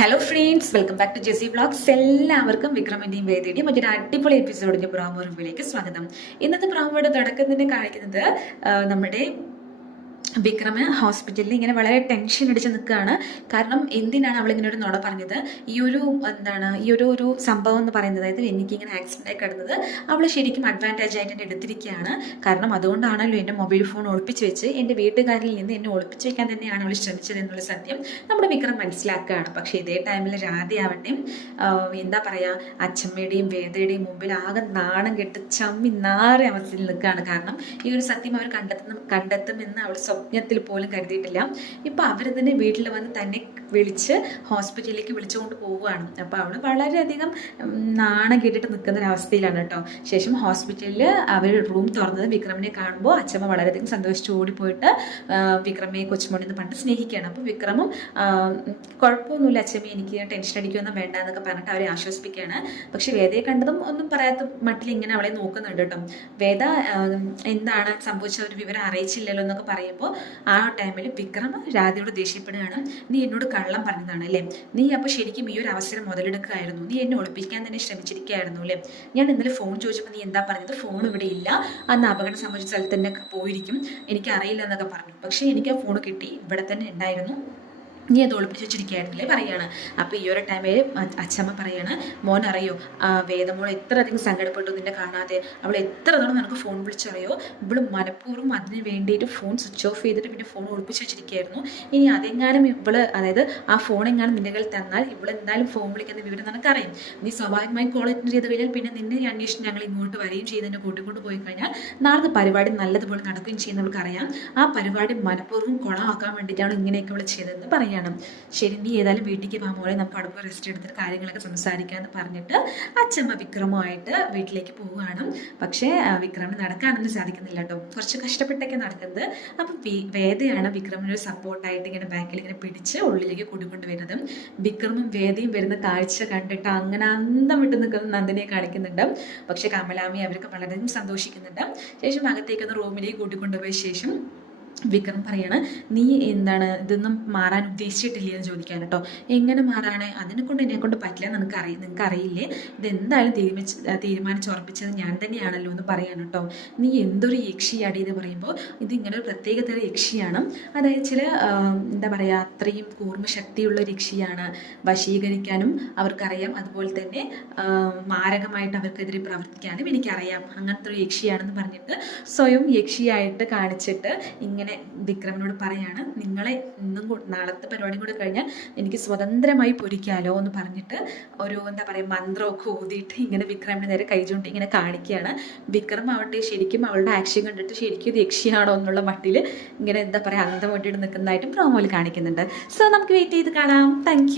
Hello friends welcome back to JC vlogs എല്ലാവർക്കും വിക്രമിന്റെയും വേദിയുടെയും മറ്റൊരു അടിപൊളി എപ്പിസോഡിന്റെ പ്രോമോ റിവ്യൂലേക്ക് സ്വാഗതം. ഇന്നത്തെ പ്രോമോയുടെ തുടക്കം തന്നെ കാണിക്കുന്നത് നമ്മുടെ വിക്രമ് ഹോസ്പിറ്റലിൽ ഇങ്ങനെ വളരെ ടെൻഷൻ അടിച്ച് നിൽക്കുകയാണ്. കാരണം എന്തിനാണ് അവളിങ്ങനെ ഒരു നുണ പറഞ്ഞത്? ഈ ഒരു എന്താണ് ഈ ഒരു ഒരു സംഭവം എന്ന് പറയുന്നത് അതായത് എനിക്ക് ഇങ്ങനെ ആക്സിഡന്റ് ആയി കിടന്നത് അവൾ ശരിക്കും അഡ്വാന്റേജ് ആയിട്ട് എന്റെ എടുത്തിരിക്കുകയാണ്. കാരണം അതുകൊണ്ടാണല്ലോ എന്റെ മൊബൈൽ ഫോൺ ഒളിപ്പിച്ച് വെച്ച് എന്റെ വീട്ടുകാരിൽ നിന്ന് എന്നെ ഒളിപ്പിച്ച് വെക്കാൻ തന്നെയാണ് അവൾ ശ്രമിച്ചത് എന്നുള്ള സത്യം നമ്മുടെ വിക്രം മനസ്സിലാക്കുകയാണ്. പക്ഷേ ഇതേ ടൈമിൽ രാധയാവട്ടെയും ആഹ് എന്താ പറയുക അച്ഛമ്മയുടെയും വേദയുടെയും മുമ്പിൽ ആകെ നാണം കെട്ട് ചമ്മി നാറിയ അവസ്ഥയിൽ നിൽക്കുകയാണ്. കാരണം ഈ ഒരു സത്യം അവർ കണ്ടെത്തുന്ന കണ്ടെത്തുമെന്ന് അവൾ സ്വപ്നത്തിൽ പോലും കരുതിയിട്ടില്ല. ഇപ്പം അവർ തന്നെ വീട്ടിൽ വന്ന് തന്നെ വിളിച്ച് ഹോസ്പിറ്റലിലേക്ക് വിളിച്ചുകൊണ്ട് പോവുകയാണ്. അപ്പോൾ അവൾ വളരെയധികം നാണം കേട്ടിട്ട് നിൽക്കുന്ന ഒരവസ്ഥയിലാണ് കേട്ടോ. ശേഷം ഹോസ്പിറ്റലിൽ അവർ റൂം തുറന്നത് വിക്രമിനെ കാണുമ്പോൾ അച്ഛമ്മ വളരെയധികം സന്തോഷിച്ച് ഓടിപ്പോയിട്ട് വിക്രമയെ കൊച്ചുമോണിന്ന് പണ്ട് സ്നേഹിക്കുകയാണ്. അപ്പോൾ വിക്രമും കുഴപ്പമൊന്നുമില്ല അച്ഛമ്മ എനിക്ക് ടെൻഷൻ അടിക്കുകയൊന്നും വേണ്ട എന്നൊക്കെ പറഞ്ഞിട്ട് അവരെ ആശ്വസിപ്പിക്കുകയാണ്. പക്ഷേ വേദയെ കണ്ടതും ഒന്നും പറയാത്ത മട്ടിൽ ഇങ്ങനെ അവളെ നോക്കുന്നുണ്ട് കേട്ടോ. വേദ എന്താണ് സംഭവിച്ച ഒരു വിവരം അറിയിച്ചില്ലല്ലോ എന്നൊക്കെ പറയുമ്പോൾ ആ ടൈമിൽ വിക്രം രാധയോട് ദേഷ്യപ്പെടുകയാണ്. നീ എന്നോട് കള്ളം പറഞ്ഞതാണ് അല്ലേ? നീ അപ്പോൾ ശരിക്കും ഈ ഒരു അവസരം മുതലെടുക്കുകയായിരുന്നു. നീ എന്നെ ഒളിപ്പിക്കാൻ തന്നെ ശ്രമിച്ചിരിക്കുകയായിരുന്നു അല്ലേ? ഞാൻ ഇന്നലെ ഫോൺ ചോദിച്ചപ്പോൾ നീ എന്താ പറഞ്ഞത്? ഫോൺ ഇവിടെ ഇല്ല. അന്ന് അപകടം സംഭവിച്ച സ്ഥലത്ത് തന്നെ പോയിരിക്കും. എനിക്ക് അറിയില്ല എന്നൊക്കെ പറഞ്ഞു. പക്ഷേ എനിക്ക് ആ ഫോൺ കിട്ടി. ഇവിടെ തന്നെ ഉണ്ടായിരുന്നു. നീ അത് ഒളിപ്പിച്ച് വെച്ചിരിക്കുകയായിട്ടല്ലേ പറയാണ്. അപ്പോൾ ഈ ഒരു ടൈമിൽ അച്ഛമ്മ പറയാണ് മോൻ അറിയോ വേദമോൾ എത്ര അധികം സങ്കടപ്പെട്ടു നിന്നെ കാണാതെ. അവൾ എത്ര തവണ നിനക്ക് ഫോൺ വിളിച്ചറിയോ? ഇവൾ മനഃപൂർവം അതിന് വേണ്ടിയിട്ട് ഫോൺ സ്വിച്ച് ഓഫ് ചെയ്തിട്ട് പിന്നെ ഫോൺ ഒളിപ്പിച്ച് വെച്ചിരിക്കുകയായിരുന്നു. ഇനി അതെങ്ങാനും ഇവൾ അതായത് ആ ഫോൺ എങ്ങാനും നിന്റെ കയ്യിൽ തന്നാൽ ഇവൾ എന്തായാലും ഫോൺ വിളിക്കുന്ന വിവരം നിനക്കറിയാം. നീ സ്വാഭാവികമായും കോൾ അറ്റൻഡ് ചെയ്ത് കഴിഞ്ഞാൽ പിന്നെ നിന്നെ അന്വേഷിച്ച് ഞങ്ങൾ ഇങ്ങോട്ട് വരികയും ചെയ്ത് എന്നെ കൂട്ടിക്കൊണ്ട് പോയി കഴിഞ്ഞാൽ നാളത്തെ പരിപാടി നല്ലതുപോലെ നടക്കുകയും ചെയ്യുന്നവൾക്ക് അറിയാം ആ പരിപാടി മനഃപൂർവം കുളമാക്കാൻ വേണ്ടിയിട്ടാണ് ഇങ്ങനെയൊക്കെ അവൾ ചെയ്തതെന്ന് പറയാണ് ശരി നീ ഏതായാലും വീട്ടിലേക്ക് പോകാൻ പോലെ നമുക്ക് അവിടെ പോയി റെസ്റ്റ് എടുത്തിട്ട് കാര്യങ്ങളൊക്കെ സംസാരിക്കാമെന്ന് പറഞ്ഞിട്ട് അച്ഛമ്മ വിക്രമമായിട്ട് വീട്ടിലേക്ക് പോവുകയാണ്. പക്ഷേ വിക്രമിന് നടക്കാനൊന്നും സാധിക്കുന്നില്ല കേട്ടോ. കുറച്ച് കഷ്ടപ്പെട്ടൊക്കെ നടക്കുന്നത്. അപ്പം വേദയാണ് വേദയാണ് വിക്രമിനൊരു സപ്പോർട്ടായിട്ട് ഇങ്ങനെ ബാക്കിൽ ഇങ്ങനെ പിടിച്ച് ഉള്ളിലേക്ക് കൂടിക്കൊണ്ട് വരുന്നത് വിക്രമും വേദയും വരുന്ന കാഴ്ച കണ്ടിട്ട് അങ്ങനെ അന്തം വിട്ട് നിൽക്കുന്ന നന്ദിനെ കാണിക്കുന്നുണ്ട്. പക്ഷെ കമലാമി അവരൊക്കെ വളരെയധികം സന്തോഷിക്കുന്നുണ്ട്. ശേഷം അകത്തേക്കൊന്ന് റൂമിലേക്ക് കൂട്ടിക്കൊണ്ടുപോയ ശേഷം വിക്രം പറയാണ് നീ എന്താണ്? ഇതൊന്നും മാറാൻ ഉദ്ദേശിച്ചിട്ടില്ല? എന്ന് ചോദിക്കാൻ കേട്ടോ. എങ്ങനെ മാറാണ്? അതിനെ കൊണ്ട് എന്നെ കൊണ്ട് പറ്റില്ല നിനക്ക് അറിയാം നിങ്ങൾക്ക് അറിയില്ലേ? ഇതെന്തായാലും തീരുമാനിച്ച് തീരുമാനിച്ച് ഞാൻ തന്നെയാണല്ലോ എന്ന് പറയാണ് കേട്ടോ. നീ എന്തൊരു യക്ഷിയാടി എന്ന് പറയുമ്പോൾ ഇത് ഇങ്ങനെ ഒരു പ്രത്യേകതര യക്ഷിയാണ്. അതായത് ചില എന്താ പറയുക അത്രയും കൂർമ്മ ശക്തിയുള്ള ഒരു യക്ഷിയാണ് വശീകരിക്കാനും അവർക്കറിയാം. അതുപോലെ തന്നെ മാരകമായിട്ട് അവർക്കെതിരെ പ്രവർത്തിക്കാനും എനിക്കറിയാം. അങ്ങനത്തെ ഒരു യക്ഷിയാണെന്ന് പറഞ്ഞിട്ട് സ്വയം യക്ഷിയായിട്ട് കാണിച്ചിട്ട് ഇങ്ങനെ വിക്രമിനോട് പറയാണ് നിങ്ങളെ ഇന്നും നാളത്തെ പരിപാടിയും കൂടെ കഴിഞ്ഞാൽ എനിക്ക് സ്വതന്ത്രമായി പൊരിക്കാലോ എന്ന് പറഞ്ഞിട്ട് ഒരു എന്താ പറയുക മന്ത്രമൊക്കെ ഊതിയിട്ട് ഇങ്ങനെ വിക്രമിനെ നേരെ കൈ ചൂണ്ടി ഇങ്ങനെ കാണിക്കുകയാണ്. വിക്രം ആവട്ടെ ശരിക്കും അവളുടെ ആക്ഷൻ കണ്ടിട്ട് ശരിക്കും രക്ഷയാണോ എന്നുള്ള മട്ടിൽ ഇങ്ങനെ എന്താ പറയുക അന്തം വിട്ടിട്ട് നിൽക്കുന്നതായിട്ടും പ്രോമോയിൽ കാണിക്കുന്നുണ്ട്. സോ നമുക്ക് വെയിറ്റ് ചെയ്ത് കാണാം. താങ്ക്